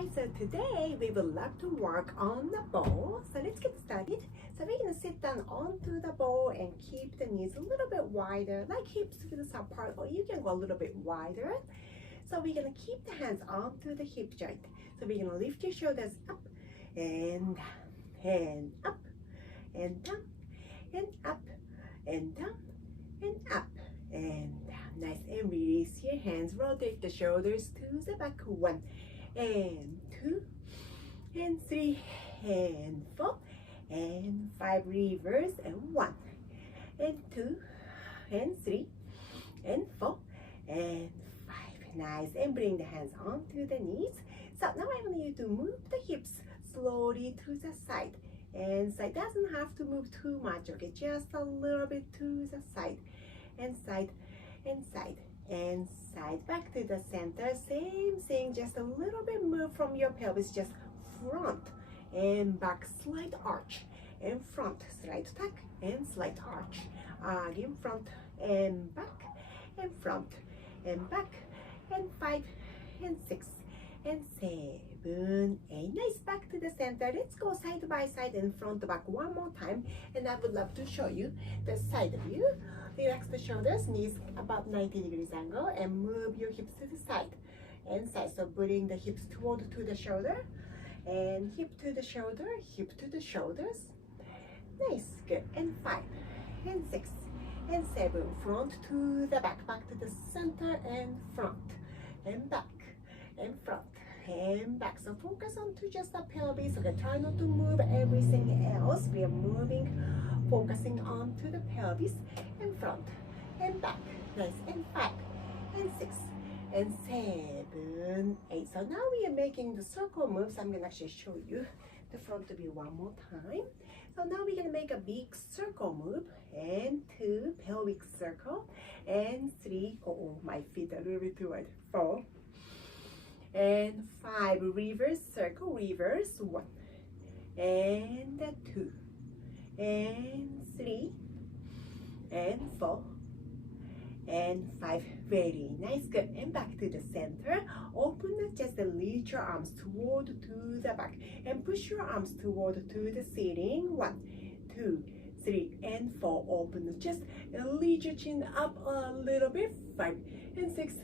Alright, so today we would love to work on the ball. So let's get started. So we're going to sit down onto the ball and keep the knees a little bit wider, like hips width apart, or you can go a little bit wider. So we're going to keep the hands onto the hip joint. So we're going to lift your shoulders up and down, and up and down, and up and down, and up and down. Nice, and release your hands. Rotate the shoulders to the back. 1 and 2 and 3 and 4 and 5. Reverse, and 1 and 2 and 3 and 4 and 5. Nice, and bring the hands onto the knees. So now I want you to move the hips slowly to the side and side. Doesn't have to move too much, okay? Just a little bit to the side and side and side and side. Back to the center. Same thing, just a little bit move from your pelvis. Just front and back, slight arch, and front, slight tuck, and slight arch. Again, front and back, and front and back, and 5 and 6 and 7, 8. Nice, back to the center. Let's go side by side and front to back one more time, and I would love to show you the side view. Relax the shoulders, knees about 90 degrees angle, and move your hips to the side and side. So bring the hips toward to the shoulder, and hip to the shoulder, hip to the shoulders. Nice, good. And 5 and 6 and 7. Front to the back, back to the center, and front and back and front and back. So focus on to just the pelvis. Okay, try not to move everything else. We are moving, focusing on to the pelvis, and front and back. Nice, and 5 and 6 and 7, 8. So now we are making the circle moves. I'm gonna actually show you the front view one more time. So now we're gonna make a big circle move, and 2 pelvic circle, and 3, oh my feet are a little bit too wide, 4 and 5 reverse circle, reverse, 1 and 2 and 3 and 4 and 5. Very nice, good. And back to the center. Open the chest and lead your arms toward to the back, and push your arms toward to the ceiling. 1, 2, 3 and 4. Open the chest and lead your chin up a little bit. 5 and 6,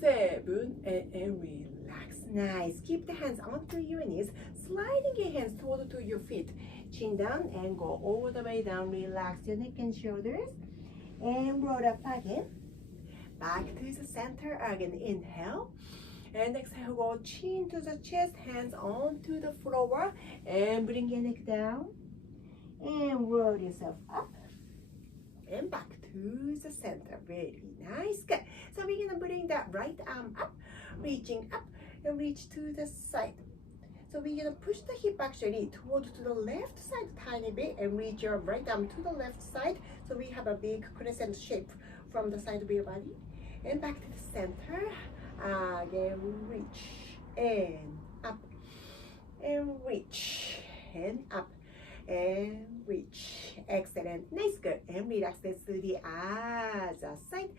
7 and relax. Nice, keep the hands onto your knees, sliding your hands toward to your feet, chin down, and go all the way down. Relax your neck and shoulders, and roll up again, back to the center again. Inhale, and exhale, go chin to the chest, hands onto the floor, and bring your neck down, and roll yourself up and back to the center. Very nice, good. So we're gonna bring that right arm up, reaching up, and reach to the side. So we're gonna push the hip actually toward to the left side tiny bit, and reach your right arm to the left side. So we have a big crescent shape from the side of your body, and back to the center. Again, reach and up, and reach and up, and reach. Excellent, nice, good. And relax this to the other side,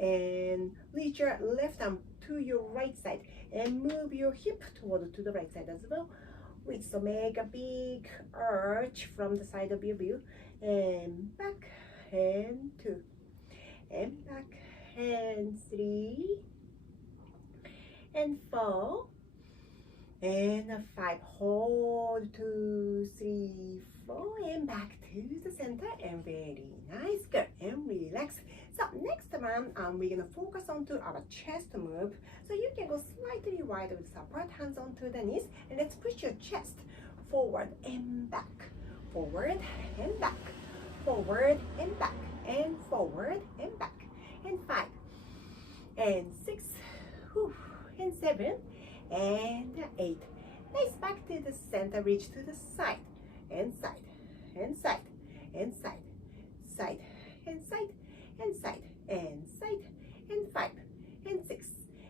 and lead your left arm to your right side, and move your hip toward to the right side as well. Reach, so make a big arch from the side of your view, and back, and 2 and back, and 3 and 4 and 5. Hold 2, 3, 4, and back to the center, and very nice, good. And relax. So next one, we're gonna focus on to our chest move. So you can go slightly wider with support, hands onto the knees, and let's push your chest forward and back, forward and back, forward and back, and forward and back, and 5 and 6 and 7 and 8. Nice, back to the center. Reach to the side and side and side and side, side and side and side and side, and 5 and 6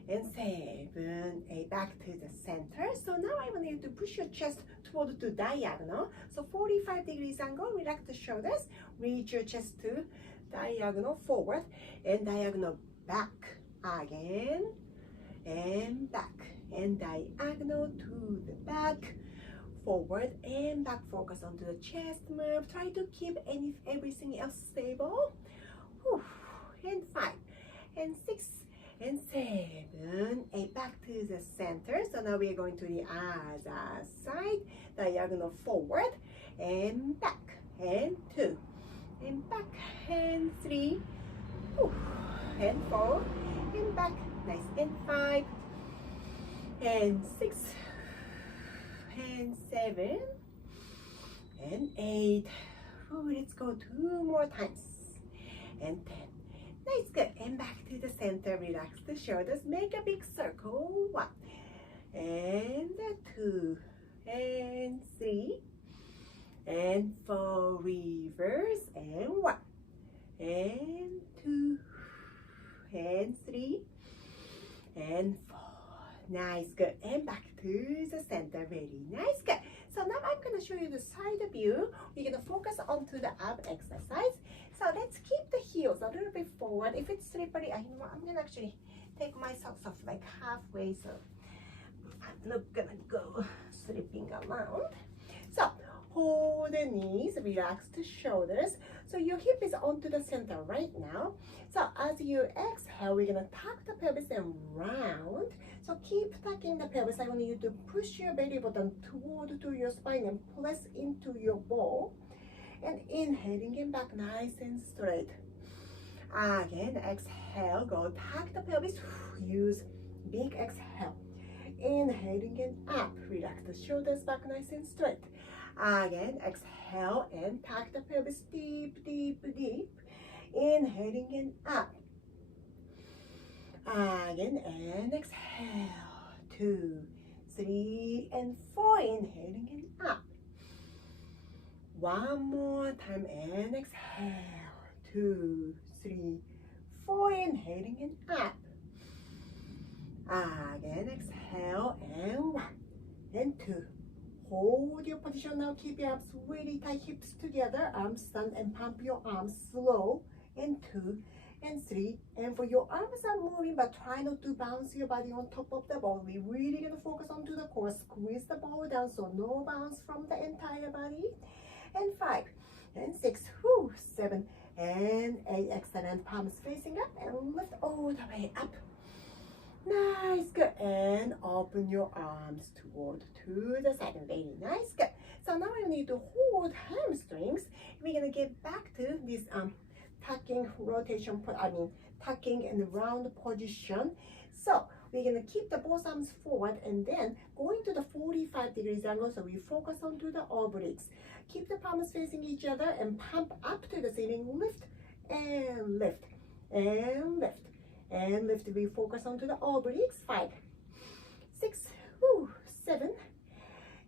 and 7, 8. Back to the center. So now I want you to push your chest toward to diagonal. So 45 degrees angle. Relax the shoulders. Reach your chest to diagonal forward, and diagonal back again, and back, and diagonal to the back, forward and back. Focus onto the chest move. Try to keep everything else stable. Whew. And 5 and 6 and 7, 8, back to the center. So now we are going to the other side, diagonal forward and back, and 2 and back, and 3, whew, and 4 and back, nice, and 5 and 6 and 7 and 8. Ooh, let's go 2 more times, and 10. Nice, good. And back to the center. Relax the shoulders. Make a big circle. 1 and 2 and 3 and 4. Reverse, and 1 and 2 and 3 and 4. Nice, good. And back to the center. Very nice, good. So now I'm going to show you the side view. We're going to focus onto the ab exercise. So let's keep the heels a little bit forward. If it's slippery, you know what, I'm going to actually take my socks off like halfway, so I'm not going to go slipping around. So hold the knees, relax the shoulders. So your hip is onto the center right now. So as you exhale, we're going to tuck the pelvis and round. So keep tucking the pelvis. I want you to push your belly button toward to your spine and press into your ball. And inhaling and back, nice and straight. Again, exhale, go tuck the pelvis. Use big exhale. Inhaling and up, relax the shoulders back, nice and straight. Again, exhale and tuck the pelvis deep, deep, deep. Inhaling and up. Again, and exhale. 2, 3, and 4. Inhaling and up. 1 more time and exhale. 2, 3, 4. Inhaling and up. Again, exhale and 1 and 2. Hold your position now. Keep your arms really tight, hips together. Arms stand and pump your arms slow. And 2 and 3. And for your arms are moving, but try not to bounce your body on top of the ball. We're really gonna focus onto the core. Squeeze the ball down, so no bounce from the entire body. And 5 and 6, 7 and 8. Excellent. Palms facing up and lift all the way up. Nice, good. And open your arms toward to the side. Very nice, good. So now we need to hold hamstrings. We're gonna get back to this tucking rotation, tucking and round position. So we're gonna keep the both arms forward and then going to the 45 degrees angle. So we focus onto the obliques. Keep the palms facing each other and pump up to the ceiling. Lift and lift and lift and lift. We focus onto the obliques. 5, 6, 7,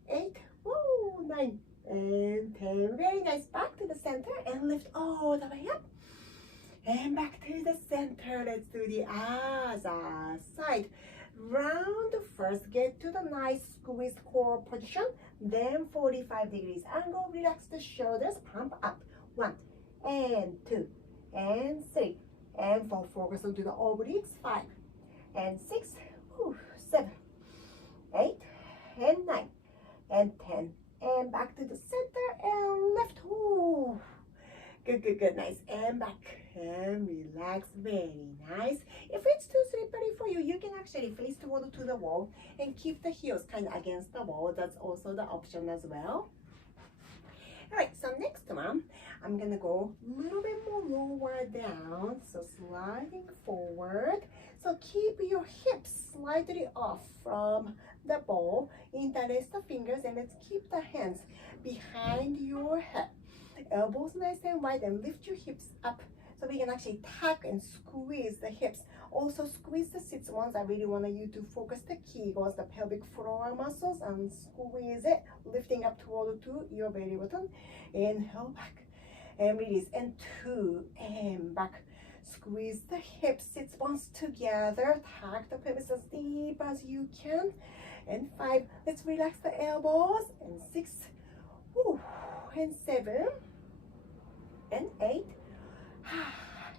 8, 9, and 10. Very nice. Back to the center and lift all the way up. And back to the center. Let's do the other side. Round first. Get to the nice squeezed core position. Then 45 degrees angle. Relax the shoulders. Pump up. 1 and 2 and 3 and 4. Focus onto the obliques. 5 and 6, 7, 8 and 9 and 10. And back to the center and lift. Good, good, good. Nice. And back and relax. Very nice. If it's too slippery for you, you can actually face toward to the wall and keep the heels kind of against the wall. That's also the option as well. All right, so next one, I'm gonna go a little bit more lower down. So sliding forward. So keep your hips slightly off from the ball. Interlace the fingers and let's keep the hands behind your head. Elbows nice and wide and lift your hips up. So we can actually tuck and squeeze the hips. Also squeeze the sits ones. I really want you to focus the kegels, the pelvic floor muscles, and squeeze it, lifting up toward to your belly button. Inhale back and release. And 2 and back. Squeeze the hips, sits bones together. Tuck the pelvis as deep as you can. And 5. Let's relax the elbows. And 6. And 7. And 8.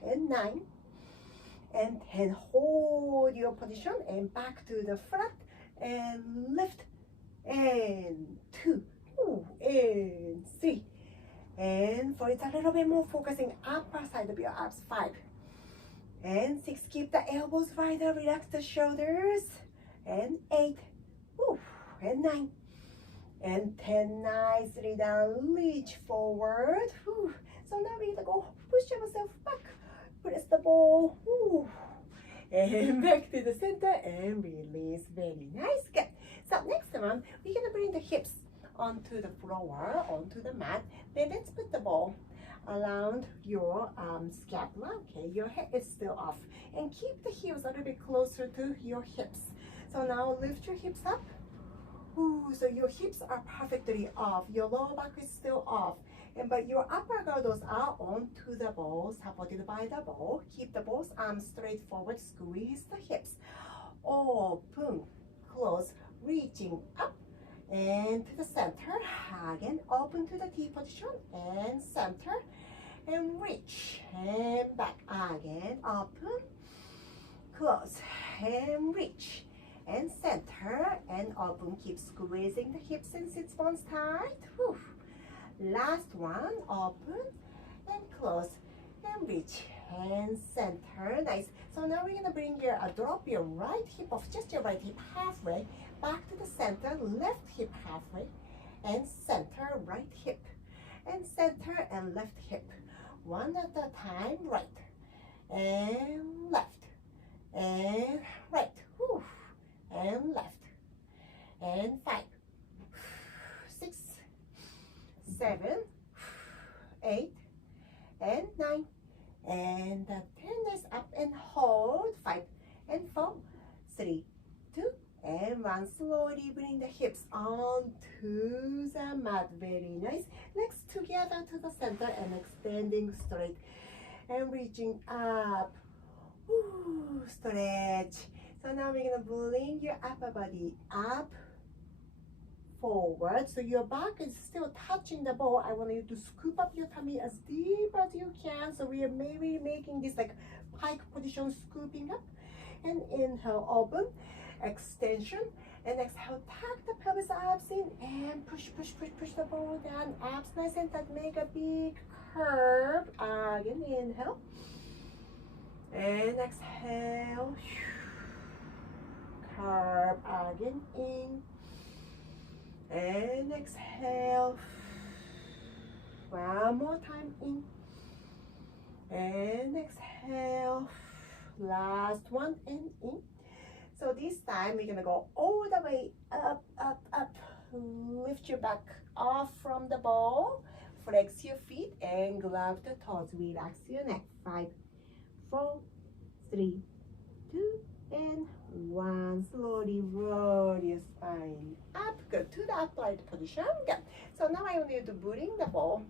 And 9. And 10. Hold your position and back to the front and lift, and 2, and 3, and 4. It's a little bit more focusing upper side of your abs. 5 and 6. Keep the elbows wider, relax the shoulders, and 8, and 9, and 10. Nicely down, reach forward. So now we're gonna go push yourself back, press the ball, and back to the center and release. Very nice. Good. So next one, we're gonna bring the hips onto the floor, onto the mat. Then let's put the ball around your scapula. Okay, your head is still off, and keep the heels a little bit closer to your hips. So now lift your hips up. So your hips are perfectly off, your lower back is still off, but your upper girdles are onto the ball, supported by the ball. Keep the both arms straight forward, squeeze the hips, open, close, reaching up and to the center. Again, open to the T position and center, and reach and back. Again, open, close, and reach and center and open. Keep squeezing the hips and sit bones tight. Last one, open and close and reach and center. Nice. So now we're gonna bring drop your right hip off, just your right hip halfway, back to the center, left hip halfway, and center, right hip, and center and left hip. One at a time, right and left and right, and left, and 5, 6, 7, 8, and 9, and 10 is up and hold. 5 and 4, 3, 2, and 1. Slowly bring the hips onto the mat. Very nice. Legs together to the center and extending straight and reaching up. Stretch. So now we're gonna bring your upper body up, forward. So your back is still touching the ball. I want you to scoop up your tummy as deep as you can. So we are maybe making this like pike position, scooping up. And inhale, open, extension, and exhale, tuck the pelvis abs in and push the ball down. Abs nice and tight, make a big curve. Again, inhale, and exhale. Curve again, in and exhale. One more time, in and exhale. Last one, and in. So this time we're gonna go all the way up. Lift your back off from the ball, flex your feet and grab the toes. Relax your neck. 5, 4, 3, 2, and 1. Slowly roll your spine up. Good. To the upright position. Good. So now I want you to bring the ball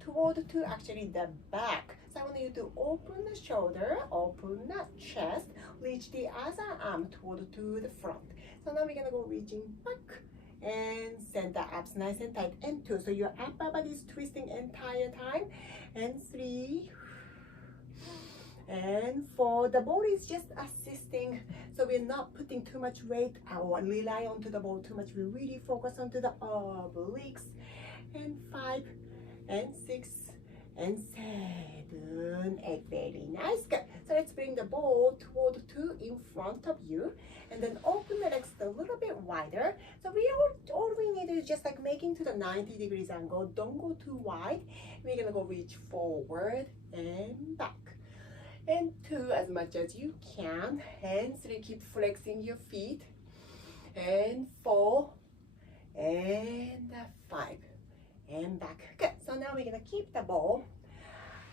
toward to actually the back. So I want you to open the shoulder, open the chest, reach the other arm toward to the front. So now we're gonna go reaching back and center, abs nice and tight, and 2. So your upper body is twisting entire time, and 3. And 4, the ball is just assisting, so we're not putting too much weight or rely onto the ball too much. We really focus onto the obliques. And 5, and 6, and 7, 8. Very nice. Good. So let's bring the ball toward to in front of you, and then open the legs a little bit wider. So all we need is just like making to the 90 degrees angle. Don't go too wide. We're gonna go reach forward and back. And 2 as much as you can. And 3, keep flexing your feet. And 4, and 5, and back. Good. So now we're gonna keep the ball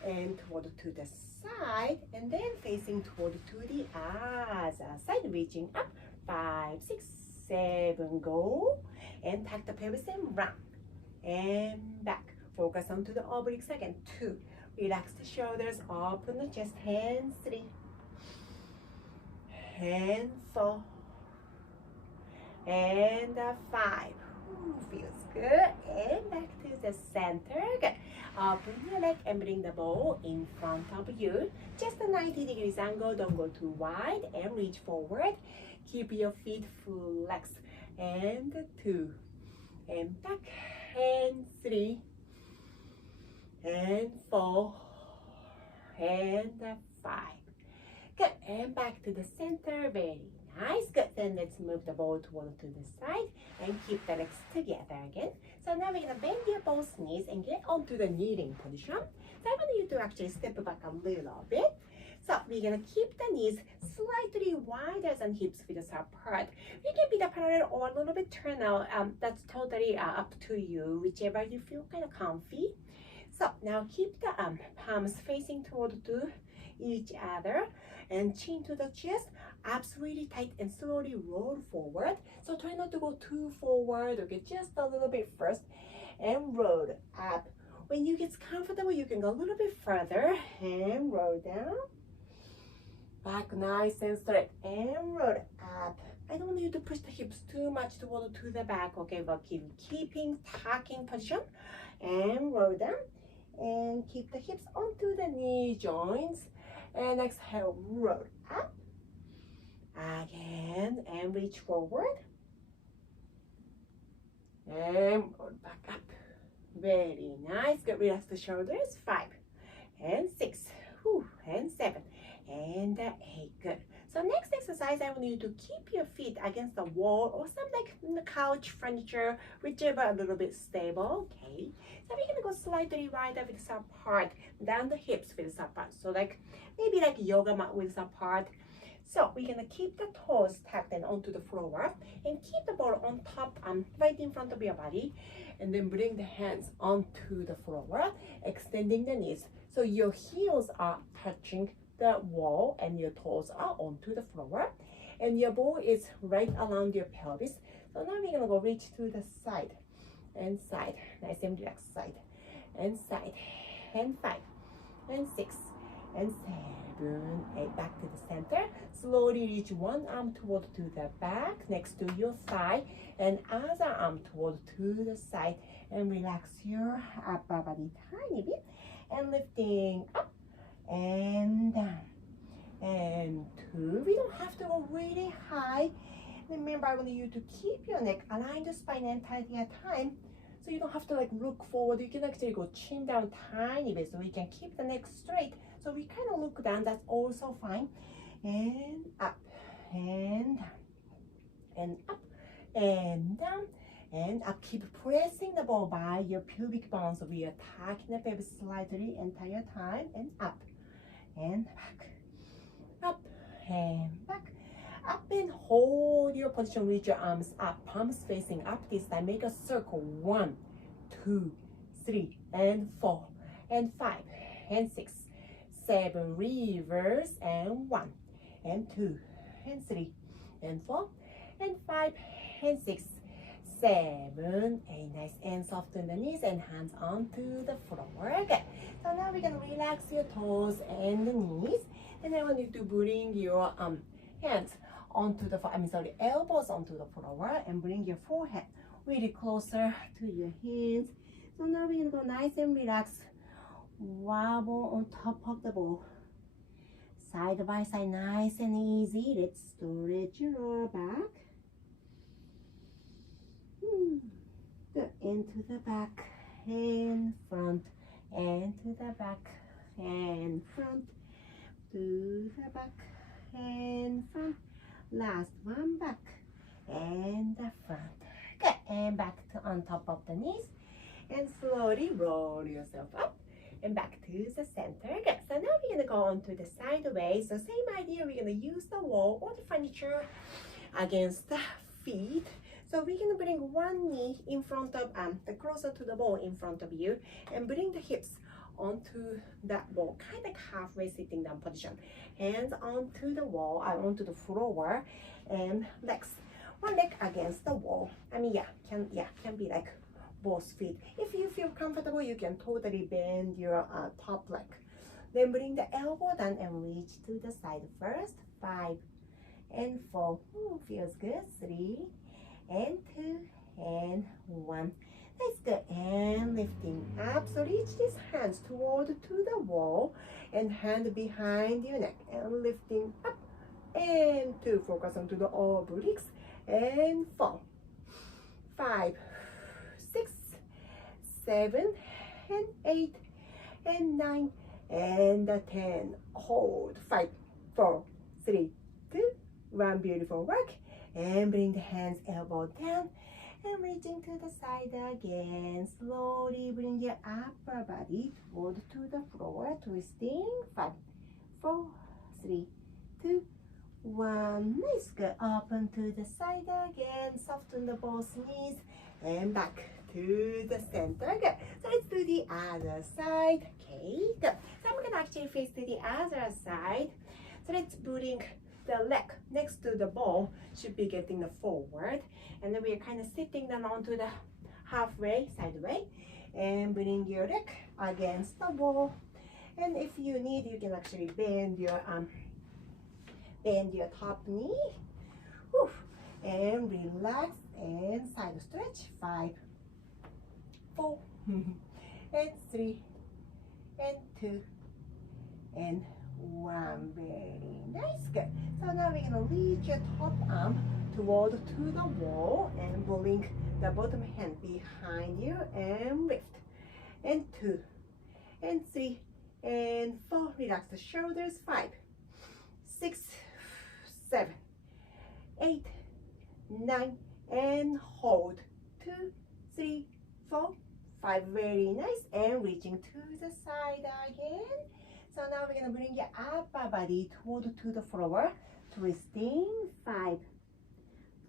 and toward to the side, and then facing toward to the other side, reaching up. 5, 6, 7, go, and tuck the pelvis and run and back. Focus onto the obliques again. 2. Relax the shoulders, open the chest, and 3, and 4, and 5. Feels good. And back to the center. Good. Open your leg and bring the ball in front of you. Just a 90 degrees angle. Don't go too wide, and reach forward. Keep your feet flexed. And 2. And back. And 3. And 4. And 5. Good. And back to the center. Very nice. Good. Then let's move the ball to the side and keep the legs together again. So now we're going to bend your both knees and get onto the kneeling position. So I want you to actually step back a little bit. So we're going to keep the knees slightly wider than hips width apart. We can be the parallel or a little bit turn out. That's totally up to you, whichever you feel kind of comfy. So now keep the palms facing toward to each other and chin to the chest. Abs really tight and slowly roll forward. So try not to go too forward. Okay, just a little bit first and roll up. When you get comfortable, you can go a little bit further and roll down. Back nice and straight and roll up. I don't want you to push the hips too much to the back, okay? But keeping tucking position and roll down and keep the hips onto the knee joints and exhale, roll up again and reach forward and roll back up. Very nice. Good. Relax the shoulders. 5 and 6 and 7 and 8. Good. So next exercise, I want you to keep your feet against the wall or some like the couch, furniture, whichever a little bit stable. Okay. So we're gonna go slightly wider with apart, down the hips with apart. So like maybe like yoga mat with apart. So we're gonna keep the toes tucked and onto the floor and keep the ball on top, right in front of your body, and then bring the hands onto the floor, extending the knees. So your heels are touching the wall and your toes are onto the floor, and your ball is right around your pelvis. So now we're gonna go reach to the side and side, nice and relaxed, side and side, and 5 and 6 and 7, 8. Back to the center. Slowly reach one arm toward to the back next to your thigh and other arm toward to the side, and relax your upper body tiny bit and lifting up and down and 2. We don't have to go really high. Remember, I want you to keep your neck aligned the spine and entire time, so you don't have to like look forward. You can actually go chin down tiny bit so we can keep the neck straight. So we kind of look down, that's also fine. And up and down and up and down and up. Keep pressing the ball by your pubic bone, so we are tucking the pelvis slightly entire time, and up and back, up and back, up, and hold your position. Reach your arms up, palms facing up. This time make a circle. 1, 2, 3 and 4 and 5 and 6, 7. Reverse and 1 and 2 and 3 and 4 and 5 and 6, 7, 8. Nice. And soften the knees and hands onto the floor. Good. So now we're gonna relax your toes and the knees, and I want you to bring your hands onto the elbows onto the floor and bring your forehead really closer to your hands. So now we're gonna go nice and relaxed. Wobble on top of the ball, side by side, nice and easy. Let's stretch your lower back. Good. Into the back and front, and to the back and front, to the back and front. Last one, back and the front. Good. And back to on top of the knees, and slowly roll yourself up and back to the center. Good. So now we're gonna go on to the sideways. So same idea, we're gonna use the wall or the furniture against the feet. So we're gonna bring one knee in front of the closer to the ball in front of you, and bring the hips onto that ball, kind of halfway sitting down position. Hands onto the wall, onto the floor, and legs, one leg against the wall. Can be like both feet. If you feel comfortable, you can totally bend your top leg. Then bring the elbow down and reach to the side first. 5 and 4. Ooh, feels good. 3 and 2 and 1. That's good. And lifting up. So reach these hands toward to the wall and hand behind your neck and lifting up and 2. Focus onto the obliques, and 4, 5, 6, 7, and 8, and 9, and 10. Hold. 5, 4, 3, 2, 1. Beautiful work. And bring the hands elbow down and reaching to the side again. Slowly bring your upper body toward to the floor, twisting. 5, 4, 3, 2, 1. Nice. Good. Open to the side again. Soften the both knees and back to the center. Good. So let's do the other side. Okay, good. So I'm gonna actually face to the other side. So let's bring the leg next to the ball, should be getting the forward, and then we're kind of sitting down onto the halfway sideway, and bring your leg against the wall. And if you need, you can actually bend your top knee. Whew. And relax and side stretch. 5, 4, and 3, and 2, and 1. Very nice. Good. So now we're gonna reach your top arm toward to the wall and bring the bottom hand behind you and lift. And 2, and 3, and 4. Relax the shoulders. 5, 6, 7, 8, 9, and hold. 2, 3, 4, 5. Very nice. And reaching to the side again. So now we're gonna bring your upper body toward to the floor, twisting. 5,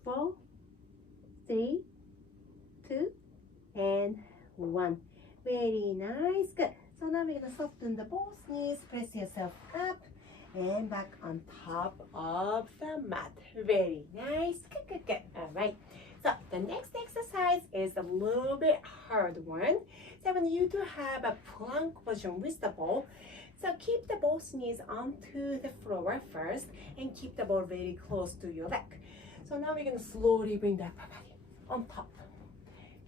4, 3, 2, and 1. Very nice. Good. So now we're gonna soften the both knees, press yourself up and back on top of the mat. Very nice. Good, good, good. All right. So the next exercise is a little bit hard one. So I want you to have a plank position with the ball. So keep the both knees onto the floor first and keep the ball very close to your leg. So now we're going to slowly bring the upper body on top.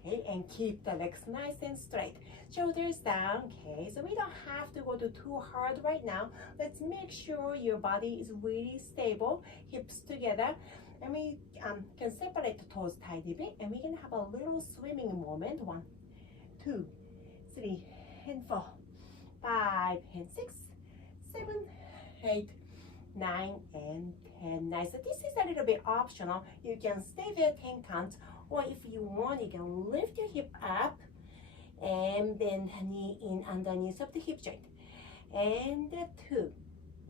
Okay, and keep the legs nice and straight. Shoulders down. Okay, so we don't have to go too hard right now. Let's make sure your body is really stable, hips together. And we can separate the toes tiny bit, and we're going to have a little swimming moment. 1, 2, 3, and 4. 5, and 6, 7, 8, 9, and 10. Nice. So this is a little bit optional. You can stay there 10 counts, or if you want, you can lift your hip up and bend the knee in underneath of the hip joint. And 2,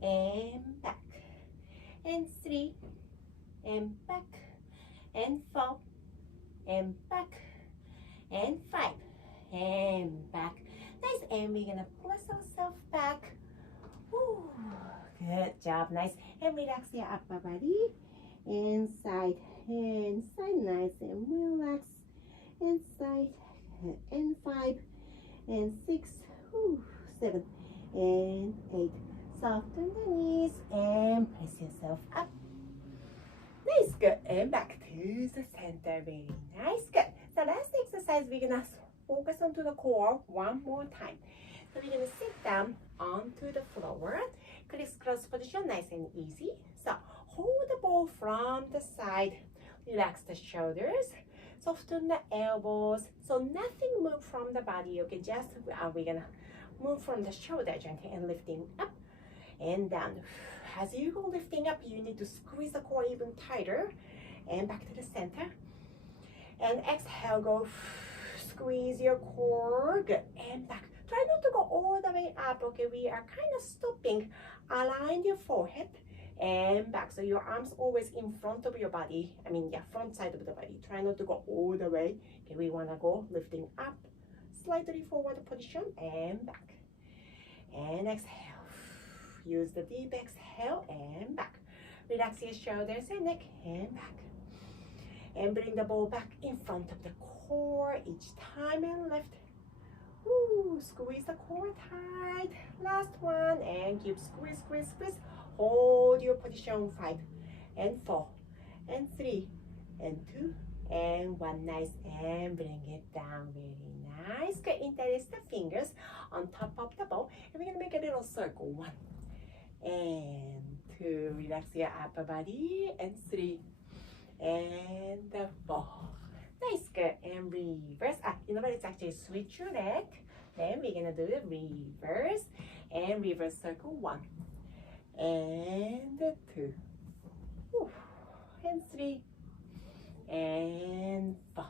and back, and 3, and back, and 4, and back, and 5, and back. Nice. And we're gonna press ourselves back. Woo. Good job. Nice. And relax your upper body. Inside and side. Nice and relax. Inside and 5 and 6, 7 and 8. Soften the knees and press yourself up. Nice. Good. And back to the center. Very nice. Good. So last exercise, we're gonna focus onto the core one more time. So we're gonna sit down onto the floor, crisscross position, nice and easy. So hold the ball from the side, relax the shoulders, soften the elbows. So nothing move from the body. Okay, just we're gonna move from the shoulder joint and lifting up and down. As you go lifting up, you need to squeeze the core even tighter and back to the center. And exhale, go. Squeeze your core, good, and back. Try not to go all the way up. Okay, we are kind of stopping. Align your forehead and back. So your arms always in front of your body. Front side of the body. Try not to go all the way. Okay, we want to go lifting up, slightly forward position and back. And exhale. Use the deep exhale and back. Relax your shoulders and neck and back. And bring the ball back in front of the core each time and lift. Woo, squeeze the core tight. Last one and keep squeeze, squeeze, squeeze. Hold your position. 5 and 4 and 3 and 2 and 1. Nice. And bring it down. Very nice. Good. Interlace the fingers on top of the ball. And we're going to make a little circle. 1 and 2, relax your upper body, and 3, and 4. Nice, good, and reverse. You know what, it's actually switch your leg. Then we're gonna do the reverse, and reverse circle 1, and 2, and 3, and 4.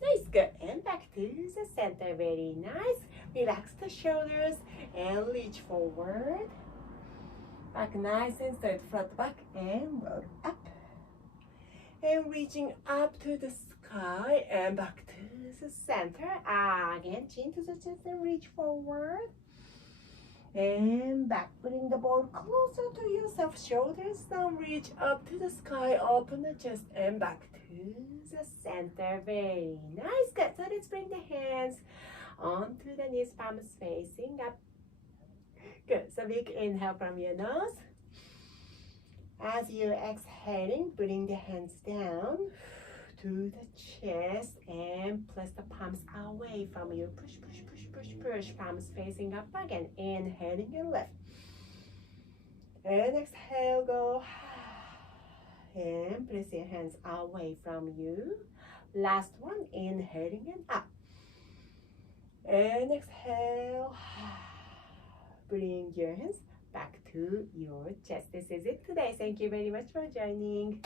Nice, good, and back to the center, very nice. Relax the shoulders and reach forward. Back nice and straight, front back, and roll up. And reaching up to the sky and back to the center. Again, chin to the chest and reach forward. And back, bring the ball closer to yourself, shoulders down, reach up to the sky, open the chest and back to the center. Very nice, good. So let's bring the hands onto the knees, palms facing up. Good, so big inhale from your nose. As you're exhaling, bring the hands down to the chest and place the palms away from you. Push, push, push, push, push. Palms facing up again. Inhaling and lift. And exhale, go. And place your hands away from you. Last one, inhaling and up. And exhale. Bring your hands back to your chest. This is it today. Thank you very much for joining.